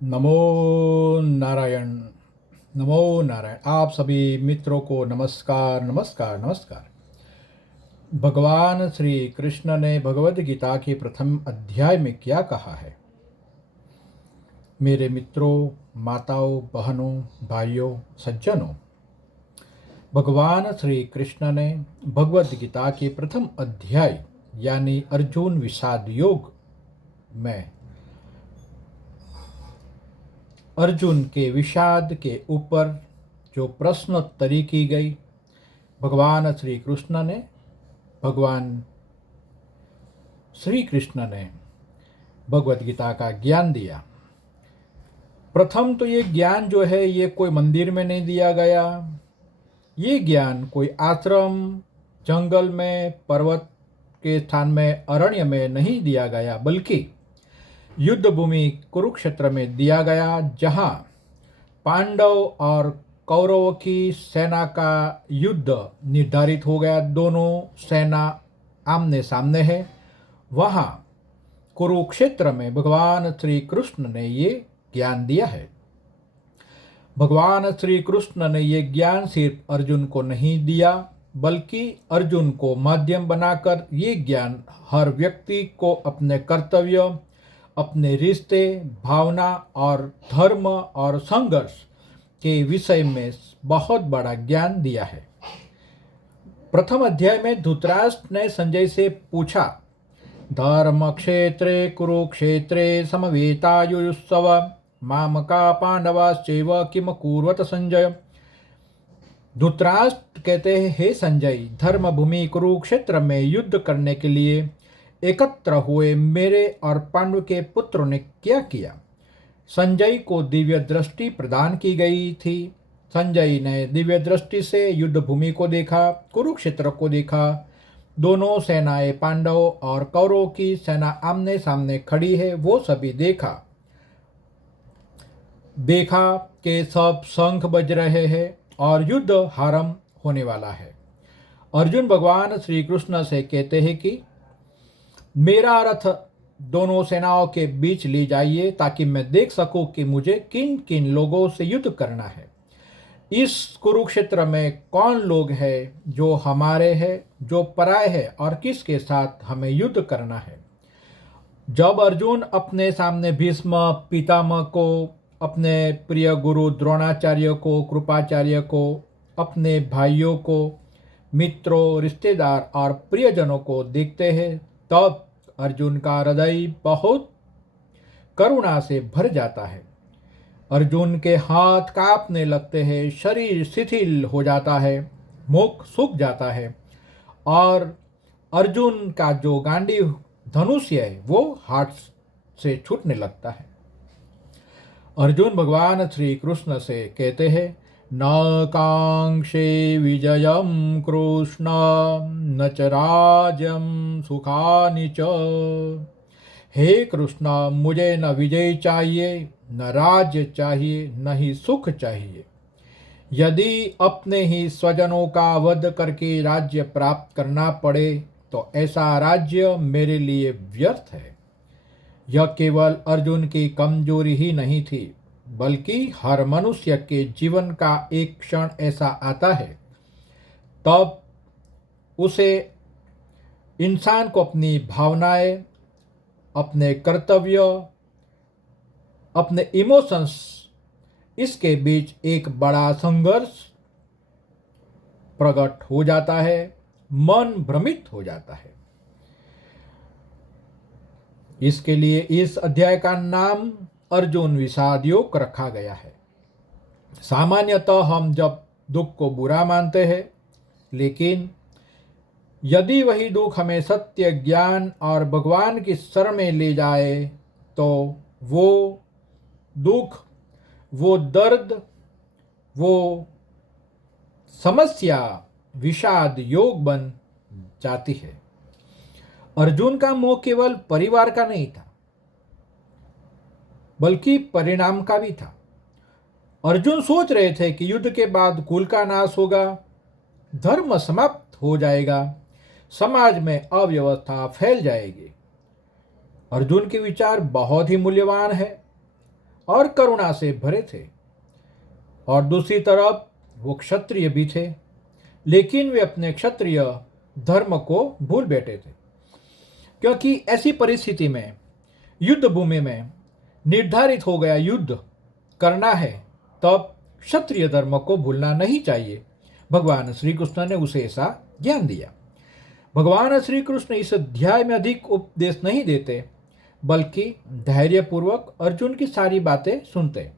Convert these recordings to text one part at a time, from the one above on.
नमो नारायण। नमो नारायण। आप सभी मित्रों को नमस्कार नमस्कार नमस्कार। भगवान श्री कृष्ण ने भगवद गीता के प्रथम अध्याय में क्या कहा है? मेरे मित्रों, माताओं, बहनों, भाइयों, सज्जनों, भगवान श्री कृष्ण ने भगवद गीता के प्रथम अध्याय यानी अर्जुन विषाद योग में अर्जुन के विषाद के ऊपर जो प्रश्नोत्तरी की गई, भगवान श्री कृष्ण ने भगवद गीता का ज्ञान दिया। प्रथम तो ये ज्ञान जो है ये कोई मंदिर में नहीं दिया गया। ये ज्ञान कोई आश्रम, जंगल में, पर्वत के स्थान में, अरण्य में नहीं दिया गया, बल्कि युद्ध भूमि कुरुक्षेत्र में दिया गया, जहां पांडव और कौरवों की सेना का युद्ध निर्धारित हो गया। दोनों सेना आमने सामने है। वहां कुरुक्षेत्र में भगवान श्री कृष्ण ने ये ज्ञान दिया है। भगवान श्री कृष्ण ने ये ज्ञान सिर्फ अर्जुन को नहीं दिया, बल्कि अर्जुन को माध्यम बनाकर ये ज्ञान हर व्यक्ति को अपने कर्तव्य, अपने रिश्ते, भावना और धर्म और संघर्ष के विषय में बहुत बड़ा ज्ञान दिया है। प्रथम अध्याय में धृतराष्ट्र ने संजय से पूछा, धर्म क्षेत्रे कुरुक्षेत्रे समवेतायुयुत्सव मामका पांडवाश्चैव किम कुर्वत संजय। धृतराष्ट्र कहते हैं, हे संजय, धर्म भूमि कुरुक्षेत्र में युद्ध करने के लिए एकत्र हुए मेरे और पांडु के पुत्रों ने क्या किया? संजय को दिव्य दृष्टि प्रदान की गई थी। संजय ने दिव्य दृष्टि से युद्ध भूमि को देखा, कुरुक्षेत्र को देखा। दोनों सेनाएं, पांडव और कौरवों की सेना आमने सामने खड़ी है, वो सभी देखा कि सब शंख बज रहे हैं और युद्ध आरंभ होने वाला है। अर्जुन भगवान श्री कृष्ण से कहते हैं कि मेरा रथ दोनों सेनाओं के बीच ले जाइए, ताकि मैं देख सकूं कि मुझे किन किन लोगों से युद्ध करना है। इस कुरुक्षेत्र में कौन लोग हैं जो हमारे हैं, जो पराये हैं, और किसके साथ हमें युद्ध करना है। जब अर्जुन अपने सामने भीष्म पितामह को, अपने प्रिय गुरु द्रोणाचार्य को, कृपाचार्य को, अपने भाइयों को, मित्रों, रिश्तेदार और प्रियजनों को देखते हैं, तब अर्जुन का हृदय बहुत करुणा से भर जाता है। अर्जुन के हाथ कांपने लगते हैं, शरीर शिथिल हो जाता है, मुख सूख जाता है और अर्जुन का जो गांडीव धनुष्य है वो हाथ से छूटने लगता है। अर्जुन भगवान श्री कृष्ण से कहते हैं, न कांक्षे विजयम कृष्ण न च राज्यम सुखानि च। हे कृष्ण, मुझे न विजय चाहिए, न राज्य चाहिए, न ही सुख चाहिए। यदि अपने ही स्वजनों का वध करके राज्य प्राप्त करना पड़े तो ऐसा राज्य मेरे लिए व्यर्थ है। यह केवल अर्जुन की कमजोरी ही नहीं थी, बल्कि हर मनुष्य के जीवन का एक क्षण ऐसा आता है, तब उसे इंसान को अपनी भावनाएं, अपने कर्तव्य, अपने इमोशंस, इसके बीच एक बड़ा संघर्ष प्रकट हो जाता है, मन भ्रमित हो जाता है। इसके लिए इस अध्याय का नाम अर्जुन विषाद योग रखा गया है। सामान्यतः हम जब दुख को बुरा मानते हैं, लेकिन यदि वही दुख हमें सत्य, ज्ञान और भगवान की शरण में ले जाए तो वो दुख, वो दर्द, वो समस्या विषाद योग बन जाती है। अर्जुन का मोह केवल परिवार का नहीं था, बल्कि परिणाम का भी था। अर्जुन सोच रहे थे कि युद्ध के बाद कुल का नाश होगा, धर्म समाप्त हो जाएगा, समाज में अव्यवस्था फैल जाएगी। अर्जुन के विचार बहुत ही मूल्यवान है। और करुणा से भरे थे, और दूसरी तरफ वो क्षत्रिय भी थे, लेकिन वे अपने क्षत्रिय धर्म को भूल बैठे थे, क्योंकि ऐसी परिस्थिति में युद्ध भूमि में निर्धारित हो गया युद्ध करना है, तब क्षत्रिय धर्म को भूलना नहीं चाहिए। भगवान श्री कृष्ण ने उसे ऐसा ज्ञान दिया। भगवान श्री कृष्ण इस अध्याय में अधिक उपदेश नहीं देते, बल्कि धैर्यपूर्वक अर्जुन की सारी बातें सुनते।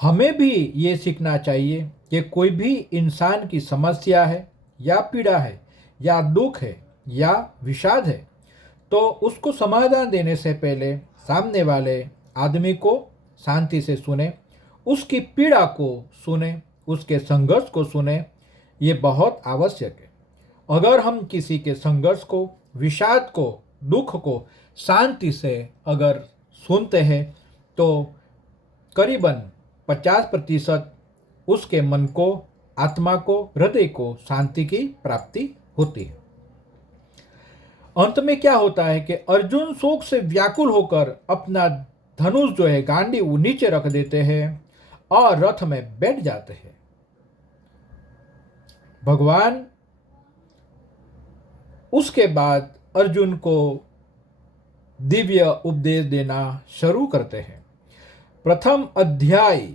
हमें भी ये सीखना चाहिए कि कोई भी इंसान की समस्या है या पीड़ा है या दुख है या विषाद है, तो उसको समाधान देने से पहले सामने वाले आदमी को शांति से सुने, उसकी पीड़ा को सुने, उसके संघर्ष को सुने। ये बहुत आवश्यक है। अगर हम किसी के संघर्ष को, विषाद को, दुख को शांति से अगर सुनते हैं, तो करीबन 50% उसके मन को, आत्मा को, हृदय को शांति की प्राप्ति होती है। अंत में क्या होता है कि अर्जुन शोक से व्याकुल होकर अपना धनुष जो है, गांडी, वो नीचे रख देते हैं और रथ में बैठ जाते हैं। भगवान उसके बाद अर्जुन को दिव्य उपदेश देना शुरू करते हैं। प्रथम अध्याय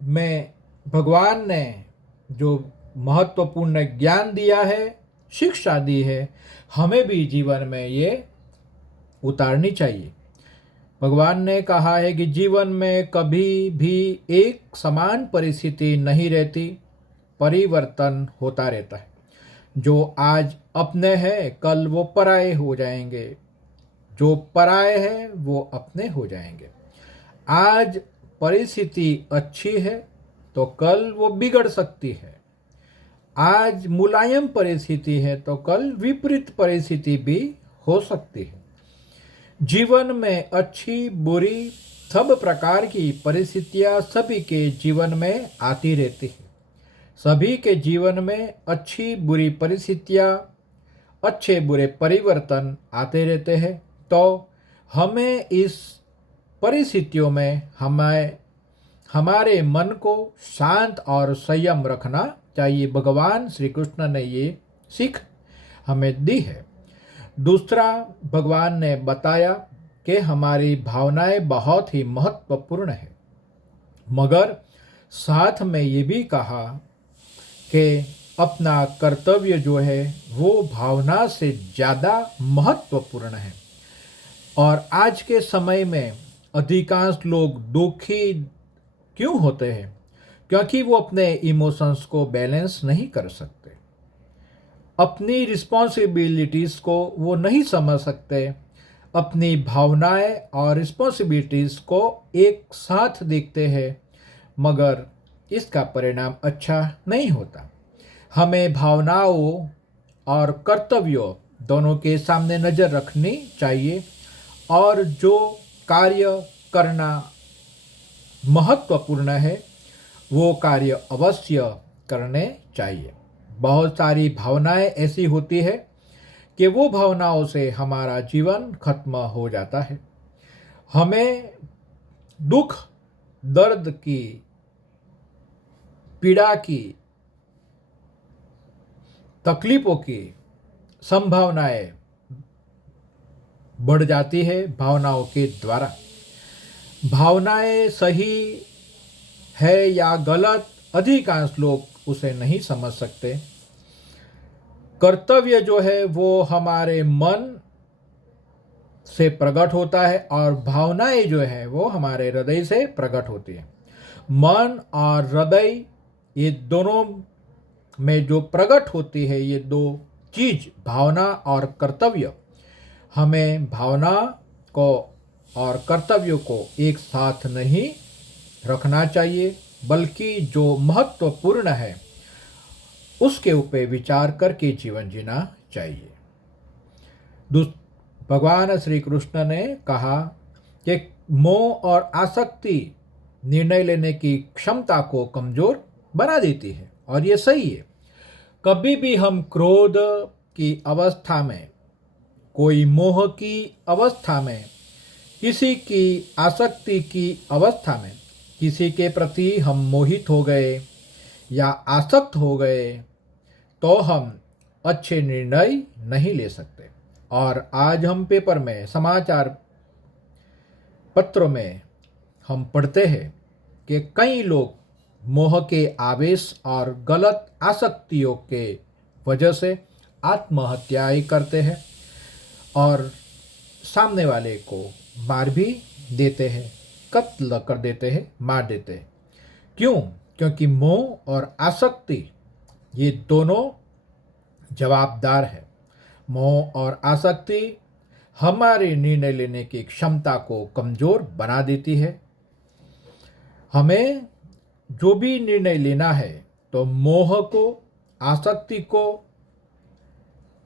में भगवान ने जो महत्वपूर्ण ज्ञान दिया है, शिक्षा दी है, हमें भी जीवन में ये उतारनी चाहिए। भगवान ने कहा है कि जीवन में कभी भी एक समान परिस्थिति नहीं रहती, परिवर्तन होता रहता है। जो आज अपने हैं, कल वो पराये हो जाएंगे, जो पराये हैं वो अपने हो जाएंगे। आज परिस्थिति अच्छी है तो कल वो बिगड़ सकती है। आज मुलायम परिस्थिति है तो कल विपरीत परिस्थिति भी हो सकती है। जीवन में अच्छी बुरी सब प्रकार की परिस्थितियां सभी के जीवन में आती रहती है। सभी के जीवन में अच्छी बुरी परिस्थितियां, अच्छे बुरे परिवर्तन आते रहते हैं। तो हमें इस परिस्थितियों में हमारे मन को शांत और संयम रखना चाहिए। भगवान श्री कृष्ण ने ये सीख हमें दी है। दूसरा, भगवान ने बताया कि हमारी भावनाएं बहुत ही महत्वपूर्ण है, मगर साथ में ये भी कहा कि अपना कर्तव्य जो है वो भावना से ज़्यादा महत्वपूर्ण है। और आज के समय में अधिकांश लोग दुखी क्यों होते हैं? क्योंकि वो अपने इमोशंस को बैलेंस नहीं कर सकते, अपनी रिस्पॉन्सिबिलिटीज़ को वो नहीं समझ सकते, अपनी भावनाएं और रिस्पॉन्सिबिलिटीज़ को एक साथ देखते हैं, मगर इसका परिणाम अच्छा नहीं होता। हमें भावनाओं और कर्तव्यों दोनों के सामने नज़र रखनी चाहिए, और जो कार्य करना महत्वपूर्ण है वो कार्य अवश्य करने चाहिए। बहुत सारी भावनाएं ऐसी होती है कि वो भावनाओं से हमारा जीवन खत्म हो जाता है। हमें दुख, दर्द की, पीड़ा की, तकलीफ़ों की संभावनाएं बढ़ जाती है भावनाओं के द्वारा। भावनाएं सही है या गलत, अधिकांश लोग उसे नहीं समझ सकते। कर्तव्य जो है वो हमारे मन से प्रकट होता है, और भावनाएं जो है वो हमारे हृदय से प्रकट होती है। मन और हृदय, ये दोनों में जो प्रकट होती है, ये दो चीज, भावना और कर्तव्य, हमें भावना को और कर्तव्य को एक साथ नहीं रखना चाहिए, बल्कि जो महत्वपूर्ण है उसके ऊपर विचार करके जीवन जीना चाहिए। भगवान श्री कृष्ण ने कहा कि मोह और आसक्ति निर्णय लेने की क्षमता को कमजोर बना देती है, और ये सही है। कभी भी हम क्रोध की अवस्था में, कोई मोह की अवस्था में, किसी की आसक्ति की अवस्था में किसी के प्रति हम मोहित हो गए या आसक्त हो गए तो हम अच्छे निर्णय नहीं ले सकते। और आज हम पेपर में, समाचार पत्रों में हम पढ़ते हैं कि कई लोग मोह के आवेश और गलत आसक्तियों के वजह से आत्महत्याएं करते हैं और सामने वाले को मार भी देते हैं, कत्ल कर देते हैं, मार देते हैं। क्यों? क्योंकि मोह और आसक्ति ये दोनों जवाबदार है। मोह और आसक्ति हमारे निर्णय लेने की क्षमता को कमजोर बना देती है। हमें जो भी निर्णय लेना है तो मोह को, आसक्ति को,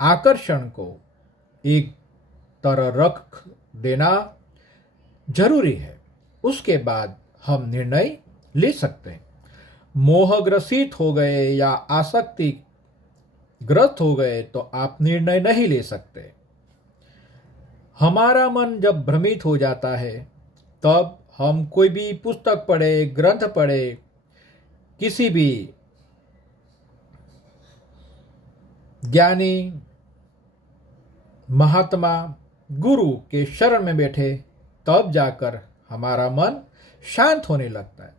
आकर्षण को एक तरह रख देना जरूरी है। उसके बाद हम निर्णय ले सकते हैं। मोहग्रसित हो गए या आसक्ति ग्रस्त हो गए तो आप निर्णय नहीं ले सकते। हमारा मन जब भ्रमित हो जाता है तब हम कोई भी पुस्तक पढ़े, ग्रंथ पढ़े, किसी भी ज्ञानी, महात्मा, गुरु के शरण में बैठे तब जाकर हमारा मन शांत होने लगता है।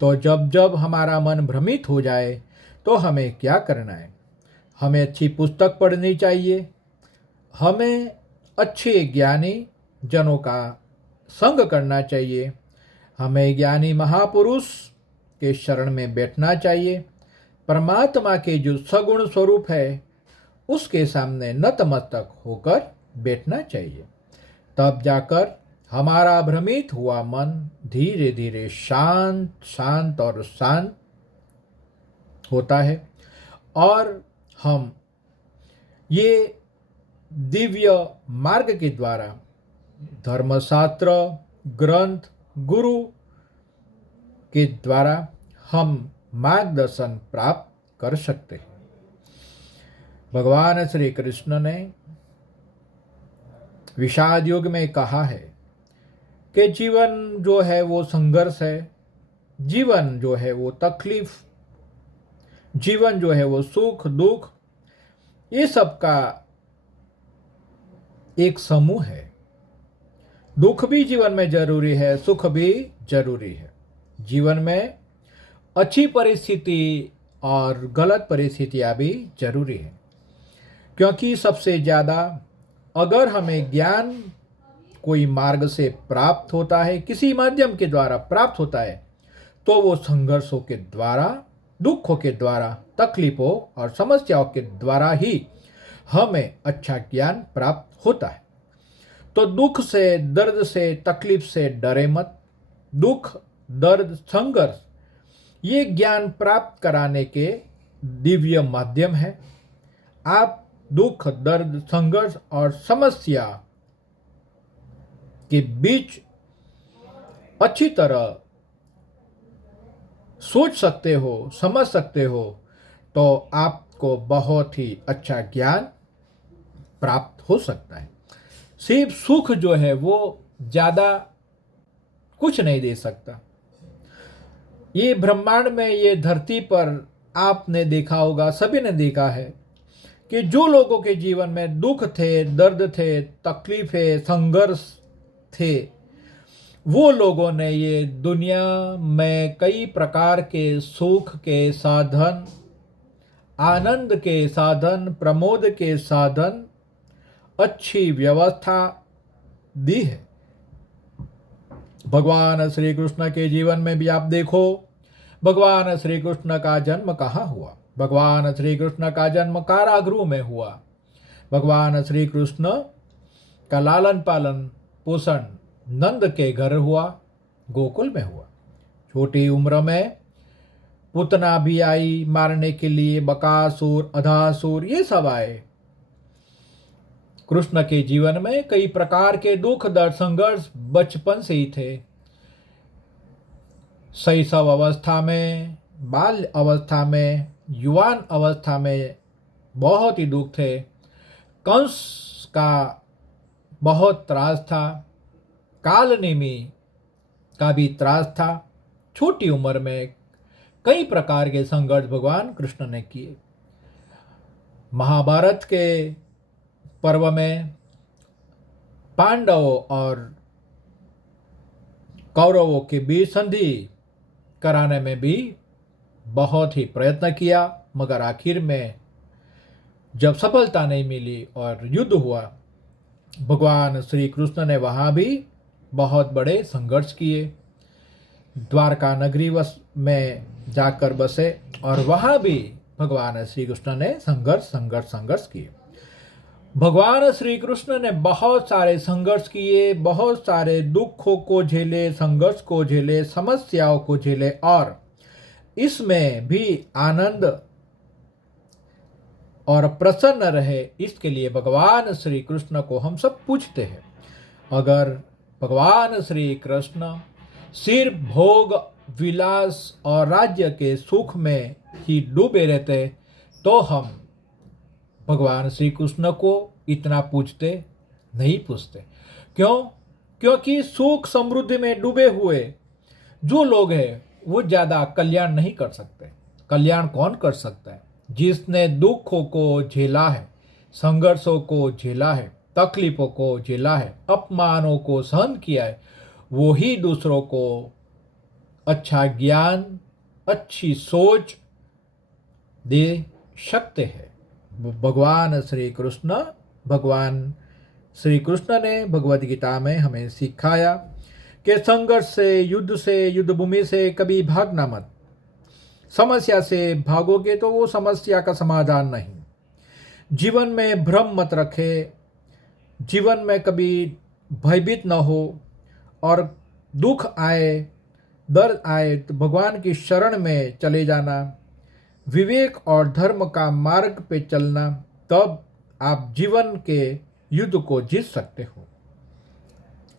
तो जब जब हमारा मन भ्रमित हो जाए तो हमें क्या करना है? हमें अच्छी पुस्तक पढ़नी चाहिए, हमें अच्छे ज्ञानी जनों का संग करना चाहिए, हमें ज्ञानी महापुरुष के शरण में बैठना चाहिए, परमात्मा के जो सगुण स्वरूप है उसके सामने नतमस्तक होकर बैठना चाहिए। तब जाकर हमारा भ्रमित हुआ मन धीरे धीरे शांत शांत और शांत होता है और हम ये दिव्य मार्ग के द्वारा धर्मशास्त्र, ग्रंथ, गुरु के द्वारा हम मार्गदर्शन प्राप्त कर सकते हैं। भगवान श्री कृष्ण ने विषाद युग में कहा है कि जीवन जो है वो संघर्ष है, जीवन जो है वो तकलीफ, जीवन जो है वो सुख दुख, ये सब का एक समूह है। दुख भी जीवन में जरूरी है, सुख भी जरूरी है। जीवन में अच्छी परिस्थिति और गलत परिस्थितियां भी जरूरी है, क्योंकि सबसे ज़्यादा अगर हमें ज्ञान कोई मार्ग से प्राप्त होता है, किसी माध्यम के द्वारा प्राप्त होता है, तो वो संघर्षों के द्वारा, दुखों के द्वारा, तकलीफों और समस्याओं के द्वारा ही हमें अच्छा ज्ञान प्राप्त होता है। तो दुख से, दर्द से, तकलीफ से डरे मत। दुख, दर्द, संघर्ष ये ज्ञान प्राप्त कराने के दिव्य माध्यम है। आप दुख, दर्द, संघर्ष और समस्या के बीच अच्छी तरह सोच सकते हो, समझ सकते हो, तो आपको बहुत ही अच्छा ज्ञान प्राप्त हो सकता है। सिर्फ सुख जो है वो ज़्यादा कुछ नहीं दे सकता। ये ब्रह्मांड में, ये धरती पर आपने देखा होगा, सभी ने देखा है कि जो लोगों के जीवन में दुख थे, दर्द थे, तकलीफें, संघर्ष थे, वो लोगों ने ये दुनिया में कई प्रकार के सुख के साधन, आनंद के साधन, प्रमोद के साधन, अच्छी व्यवस्था दी है। भगवान श्री कृष्ण के जीवन में भी आप देखो, भगवान श्री कृष्ण का जन्म कहाँ हुआ? भगवान श्री कृष्ण का जन्म कारागृह में हुआ। भगवान श्री कृष्ण का लालन पालन पोषण नंद के घर हुआ, गोकुल में हुआ। छोटी उम्र में पुतना भी आई मारने के लिए, बकासुर, अधासुर ये सब आए। कृष्ण के जीवन में कई प्रकार के दुख, दर्द, संघर्ष बचपन से ही थे। शैशव अवस्था में, बाल अवस्था में, युवान अवस्था में बहुत ही दुख थे। कंस का बहुत त्रास था, कालनेमी का भी त्रास था, छोटी उम्र में कई प्रकार के संघर्ष भगवान कृष्ण ने किए। महाभारत के पर्व में पांडवों और कौरवों के बीच संधि कराने में भी बहुत ही प्रयत्न किया, मगर आखिर में जब सफलता नहीं मिली और युद्ध हुआ, भगवान श्री कृष्ण ने वहाँ भी बहुत बड़े संघर्ष किए। द्वारका नगरी में जाकर बसे और वहाँ भी भगवान श्री कृष्ण ने संघर्ष किए। भगवान श्री कृष्ण ने बहुत सारे संघर्ष किए, बहुत सारे दुखों को झेले, संघर्ष को झेले, समस्याओं को झेले और इसमें भी आनंद और प्रसन्न रहे, इसके लिए भगवान श्री कृष्ण को हम सब पूछते हैं। अगर भगवान श्री कृष्ण सिर्फ भोग विलास और राज्य के सुख में ही डूबे रहते तो हम भगवान श्री कृष्ण को इतना नहीं पूछते। क्यों? क्योंकि सुख समृद्धि में डूबे हुए जो लोग हैं वो ज़्यादा कल्याण नहीं कर सकते। कल्याण कौन कर सकता है? जिसने दुखों को झेला है, संघर्षों को झेला है, तकलीफों को झेला है, अपमानों को सहन किया है, वो ही दूसरों को अच्छा ज्ञान, अच्छी सोच दे सकते हैं। भगवान श्री कृष्ण ने भगवद गीता में हमें सिखाया कि संघर्ष से, युद्ध भूमि से कभी भागना मत। समस्या से भागोगे तो वो समस्या का समाधान नहीं। जीवन में भ्रम मत रखे, जीवन में कभी भयभीत न हो और दुख आए, दर्द आए तो भगवान की शरण में चले जाना, विवेक और धर्म का मार्ग पे चलना, तब आप जीवन के युद्ध को जीत सकते हो।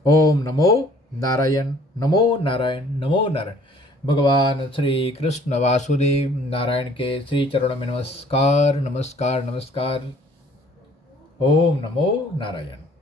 ओम नमो नारायण, नमो नारायण, नमो नारायण। भगवान श्री कृष्ण वासुदेव नारायण के श्री चरणों में नमस्कार, नमस्कार, नमस्कार। ओम नमो नारायण।